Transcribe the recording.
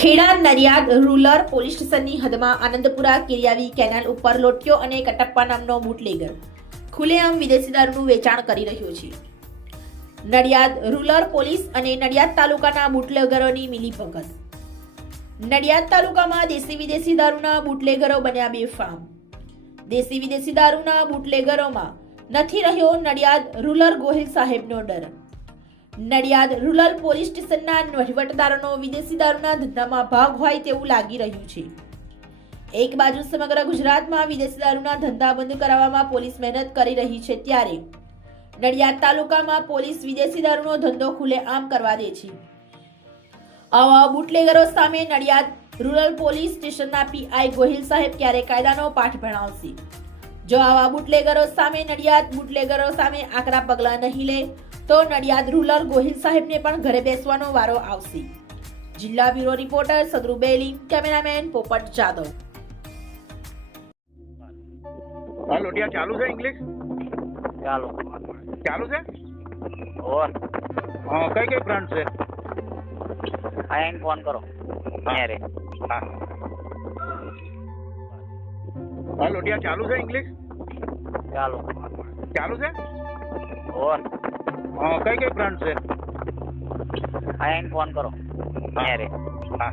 Kheda Nadiad rural police સ્ટેશનની હદમાં Anandpura કિરિયાવી canal ઉપર લોટિયો અને કટપ્પા નામનો બુટલેગર ખુલ્લેઆમ વિદેશી દારૂનું વેચાણ કરી રહ્યો છે. નડિયાદ રૂરલ પોલીસ અને નડિયાદ તાલુકાના બુટલેગરોની મિલીભગત નડિયાદ તાલુકામાં દેશી વિદેશી દારૂના બુટલેગરો બન્યા બે ફાર્મ દેશી વિદેશી દારૂના બુટલેગરોમાં નથી રહ્યો નડિયાદ રૂરલ ગોહિલ સાહેબનો ડર. નડિયાદ રૂરલ પોલીસ સ્ટેશનના વહીવટદારોનો વિદેશી દારૂના ધંધામાં ભાગ હોય તેવું લાગી રહ્યું છે. એક બાજુ સમગ્ર ગુજરાતમાં વિદેશી દારૂના ધંધા બંધ કરાવવામાં પોલીસ મહેનત કરી રહી છે ત્યારે નડિયાદ તાલુકામાં પોલીસ વિદેશી દારૂનો ધંધો ખુલ્લે આમ કરવા દે છે. આવા બુટલેગરો સામે નડિયાદ રૂરલ પોલીસ સ્ટેશનના પીઆઈ ગોહિલ સાહેબ ક્યારે કાયદાનો પાઠ ભણાવશે. જો આવા બુટલેગરો સામે નડિયાદ બુટલેગરો સામે આકરા પગલાં નહીં લે તો નડિયાદ રૂરલ ગોહિલ સાહેબને પણ ઘરે બેસવાનો વારો આવશે. જિલ્લા bureau reporter Sadru Beli cameraman Popat Jadav. હા લોટિયા ચાલુ છે ઇંગ્લિશ ચાલો. ચાલુ છે? ઓર? હા કઈ કઈ બ્રાન્ડ છે? એને ફોન કરો. અરે રે. હા. હા લોટિયા ચાલુ છે ઇંગ્લિશ ચાલો. ચાલુ છે? ઓર? હા કઈ કઈ બ્રાન્ડ છે? એને ફોન કરો. હા. હા.